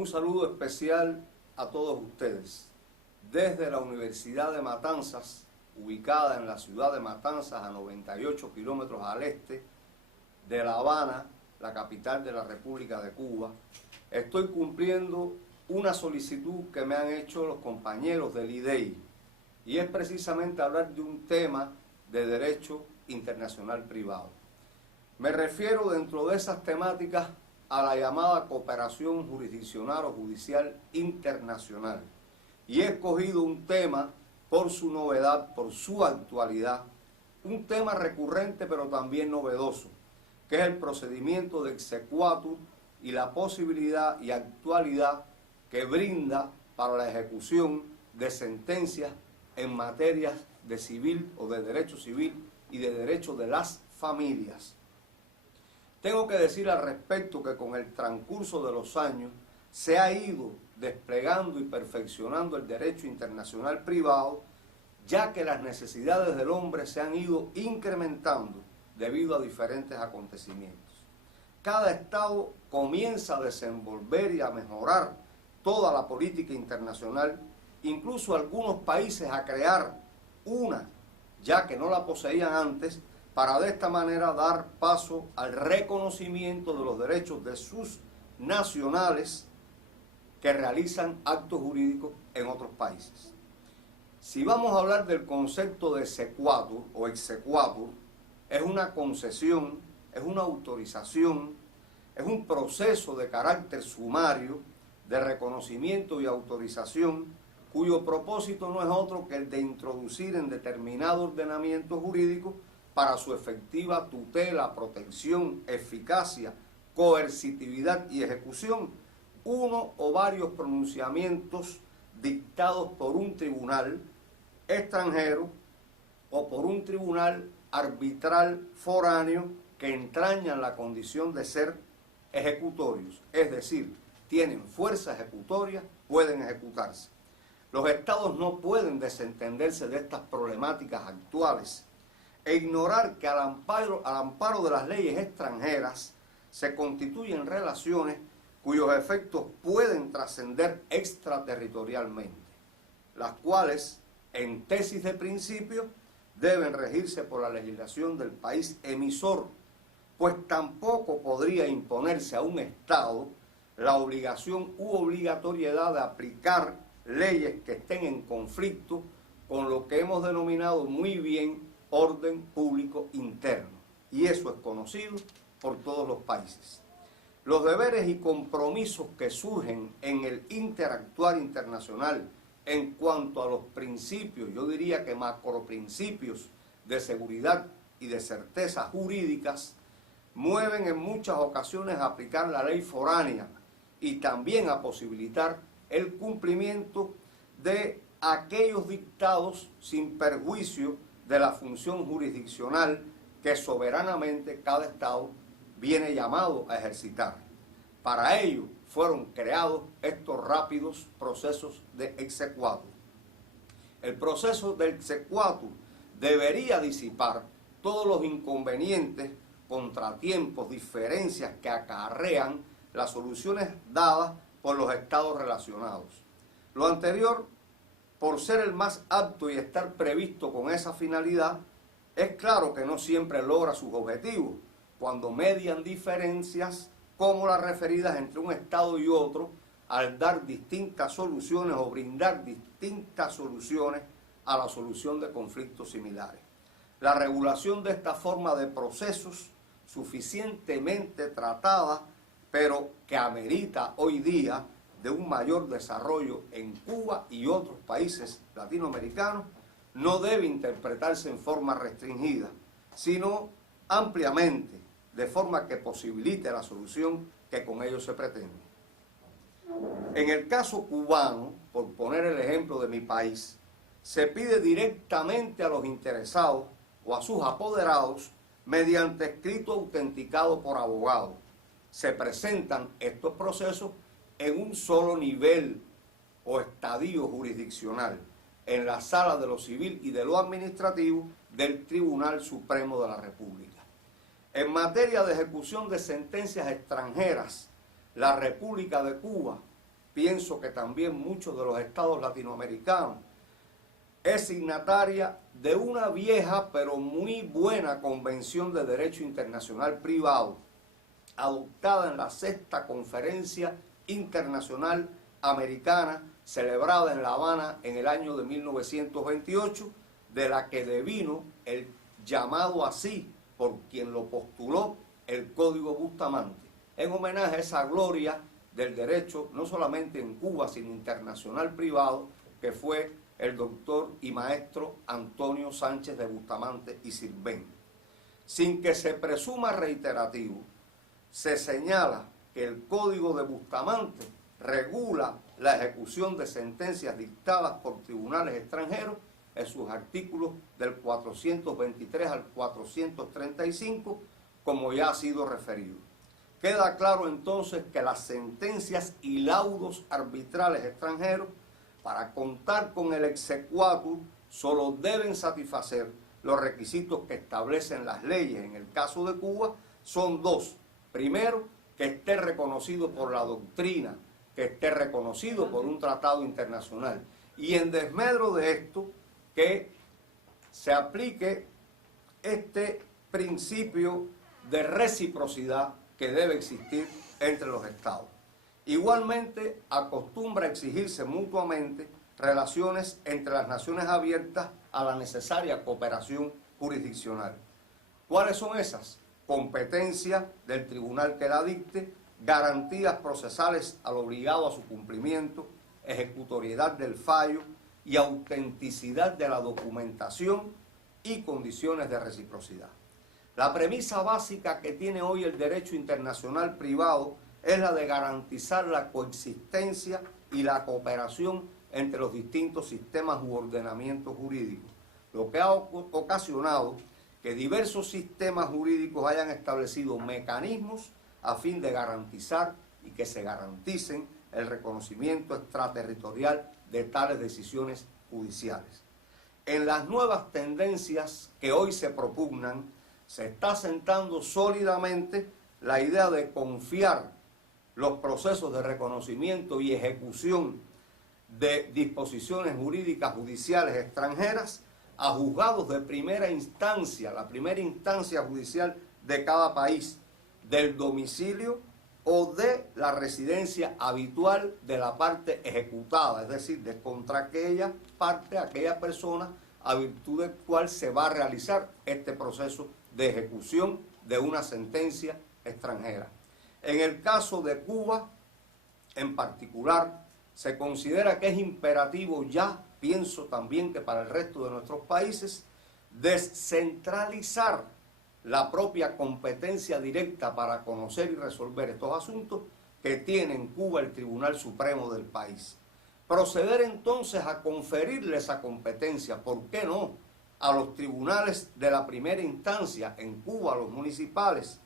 Un saludo especial a todos ustedes. Desde la Universidad de Matanzas, ubicada en la ciudad de Matanzas, a 98 kilómetros al este de La Habana, la capital de la República de Cuba, estoy cumpliendo una solicitud que me han hecho los compañeros del IDEI, y es precisamente hablar de un tema de derecho internacional privado. Me refiero dentro de esas temáticas a la llamada cooperación jurisdiccional o judicial internacional, y he escogido un tema por su novedad, por su actualidad, un tema recurrente pero también novedoso, que es el procedimiento de exequatur y la posibilidad y actualidad que brinda para la ejecución de sentencias en materias de civil o de derecho civil y de derecho de las familias. Tengo que decir al respecto que con el transcurso de los años se ha ido desplegando y perfeccionando el derecho internacional privado, ya que las necesidades del hombre se han ido incrementando debido a diferentes acontecimientos. Cada Estado comienza a desenvolver y a mejorar toda la política internacional, incluso algunos países a crear una, ya que no la poseían antes, para de esta manera dar paso al reconocimiento de los derechos de sus nacionales que realizan actos jurídicos en otros países. Si vamos a hablar del concepto de sequatur o exequatur, es una concesión, es una autorización, es un proceso de carácter sumario de reconocimiento y autorización cuyo propósito no es otro que el de introducir en determinado ordenamiento jurídico para su efectiva tutela, protección, eficacia, coercitividad y ejecución, uno o varios pronunciamientos dictados por un tribunal extranjero o por un tribunal arbitral foráneo que entrañan la condición de ser ejecutorios, es decir, tienen fuerza ejecutoria, pueden ejecutarse. Los estados no pueden desentenderse de estas problemáticas actuales e ignorar que al amparo de las leyes extranjeras se constituyen relaciones cuyos efectos pueden trascender extraterritorialmente, las cuales, en tesis de principio, deben regirse por la legislación del país emisor, pues tampoco podría imponerse a un Estado la obligación u obligatoriedad de aplicar leyes que estén en conflicto con lo que hemos denominado muy bien orden público interno, y eso es conocido por todos los países. Los deberes y compromisos que surgen en el interactuar internacional en cuanto a los principios, yo diría que macroprincipios de seguridad y de certezas jurídicas, mueven en muchas ocasiones a aplicar la ley foránea y también a posibilitar el cumplimiento de aquellos dictados sin perjuicio de la función jurisdiccional que soberanamente cada Estado viene llamado a ejercitar. Para ello fueron creados estos rápidos procesos de exequatur. El proceso de exequatur debería disipar todos los inconvenientes, contratiempos, diferencias que acarrean las soluciones dadas por los estados relacionados. Lo anterior, por ser el más apto y estar previsto con esa finalidad, es claro que no siempre logra sus objetivos, cuando median diferencias como las referidas entre un Estado y otro, al dar distintas soluciones o brindar distintas soluciones a la solución de conflictos similares. La regulación de esta forma de procesos suficientemente tratada, pero que amerita hoy día de un mayor desarrollo en Cuba y otros países latinoamericanos, no debe interpretarse en forma restringida, sino ampliamente, de forma que posibilite la solución que con ello se pretende. En el caso cubano, por poner el ejemplo de mi país, se pide directamente a los interesados o a sus apoderados mediante escrito autenticado por abogado. Se presentan estos procesos en un solo nivel o estadio jurisdiccional, en la sala de lo civil y de lo administrativo del Tribunal Supremo de la República. En materia de ejecución de sentencias extranjeras, la República de Cuba pienso que también muchos de los estados latinoamericanos, es signataria de una vieja pero muy buena Convención de Derecho Internacional Privado, adoptada en la Sexta Conferencia Internacional Americana, celebrada en La Habana en el año de 1928, de la que devino el llamado así, por quien lo postuló, el Código Bustamante, en homenaje a esa gloria del derecho, no solamente en Cuba, sino internacional privado, que fue el doctor y maestro Antonio Sánchez de Bustamante y Sirven. Sin que se presuma reiterativo, se señala que el Código de Bustamante regula la ejecución de sentencias dictadas por tribunales extranjeros en sus artículos del 423 al 435, como ya ha sido referido. Queda claro entonces que las sentencias y laudos arbitrales extranjeros, para contar con el exequatur, solo deben satisfacer los requisitos que establecen las leyes. En el caso de Cuba son dos. Primero, que esté reconocido por la doctrina, que esté reconocido por un tratado internacional. Y en desmedro de esto, que se aplique este principio de reciprocidad que debe existir entre los estados. Igualmente, acostumbra exigirse mutuamente relaciones entre las naciones abiertas a la necesaria cooperación jurisdiccional. ¿Cuáles son esas? Competencia del tribunal que la dicte, garantías procesales al obligado a su cumplimiento, ejecutoriedad del fallo y autenticidad de la documentación y condiciones de reciprocidad. La premisa básica que tiene hoy el derecho internacional privado es la de garantizar la coexistencia y la cooperación entre los distintos sistemas u ordenamientos jurídicos, lo que ha ocasionado que diversos sistemas jurídicos hayan establecido mecanismos a fin de garantizar y que se garanticen el reconocimiento extraterritorial de tales decisiones judiciales. En las nuevas tendencias que hoy se propugnan, se está sentando sólidamente la idea de confiar los procesos de reconocimiento y ejecución de disposiciones jurídicas judiciales extranjeras a juzgados de primera instancia, la primera instancia judicial de cada país, del domicilio o de la residencia habitual de la parte ejecutada, es decir, de contra aquella parte, aquella persona a virtud del cual se va a realizar este proceso de ejecución de una sentencia extranjera. En el caso de Cuba, en particular, se considera que es imperativo ya, pienso también que para el resto de nuestros países, descentralizar la propia competencia directa para conocer y resolver estos asuntos que tiene en Cuba el Tribunal Supremo del país. Proceder entonces a conferirle esa competencia, ¿por qué no?, a los tribunales de la primera instancia en Cuba, a los municipales,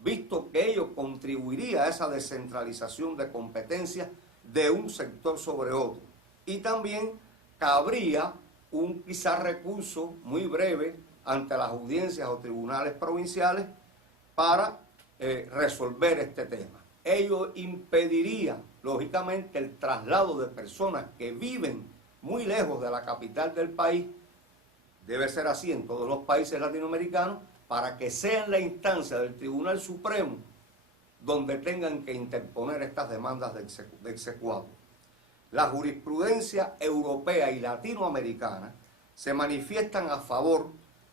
visto que ello contribuiría a esa descentralización de competencias de un sector sobre otro. Y también cabría un quizá recurso muy breve ante las audiencias o tribunales provinciales para resolver este tema. Ello impediría, lógicamente, el traslado de personas que viven muy lejos de la capital del país. Debe ser así en todos los países latinoamericanos, para que sea en la instancia del Tribunal Supremo donde tengan que interponer estas demandas de exequatur. La jurisprudencia europea y latinoamericana se manifiestan a favor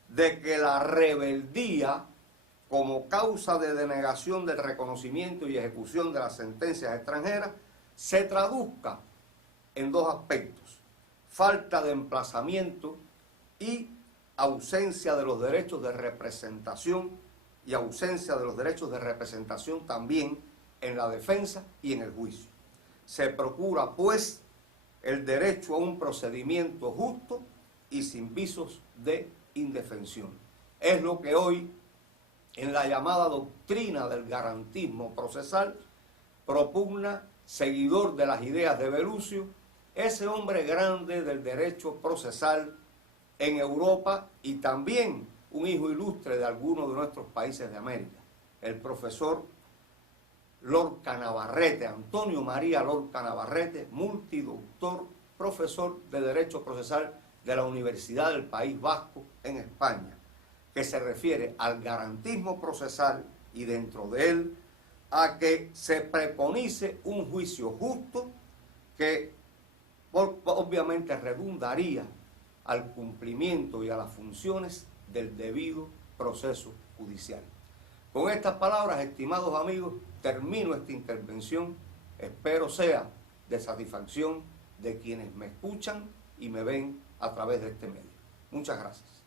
de que la rebeldía como causa de denegación del reconocimiento y ejecución de las sentencias extranjeras se traduzca en dos aspectos: falta de emplazamiento y ausencia de los derechos de representación, y ausencia de los derechos de representación también en la defensa y en el juicio. Se procura, pues, el derecho a un procedimiento justo y sin visos de indefensión. Es lo que hoy, en la llamada doctrina del garantismo procesal, propugna, seguidor de las ideas de Bellucio, ese hombre grande del derecho procesal en Europa y también un hijo ilustre de algunos de nuestros países de América, el profesor Lorca Navarrete, Antonio María Lorca Navarrete, multidoctor, profesor de Derecho Procesal de la Universidad del País Vasco en España, que se refiere al garantismo procesal y dentro de él a que se preconice un juicio justo que obviamente redundaría al cumplimiento y a las funciones del debido proceso judicial. Con estas palabras, estimados amigos, termino esta intervención. Espero sea de satisfacción de quienes me escuchan y me ven a través de este medio. Muchas gracias.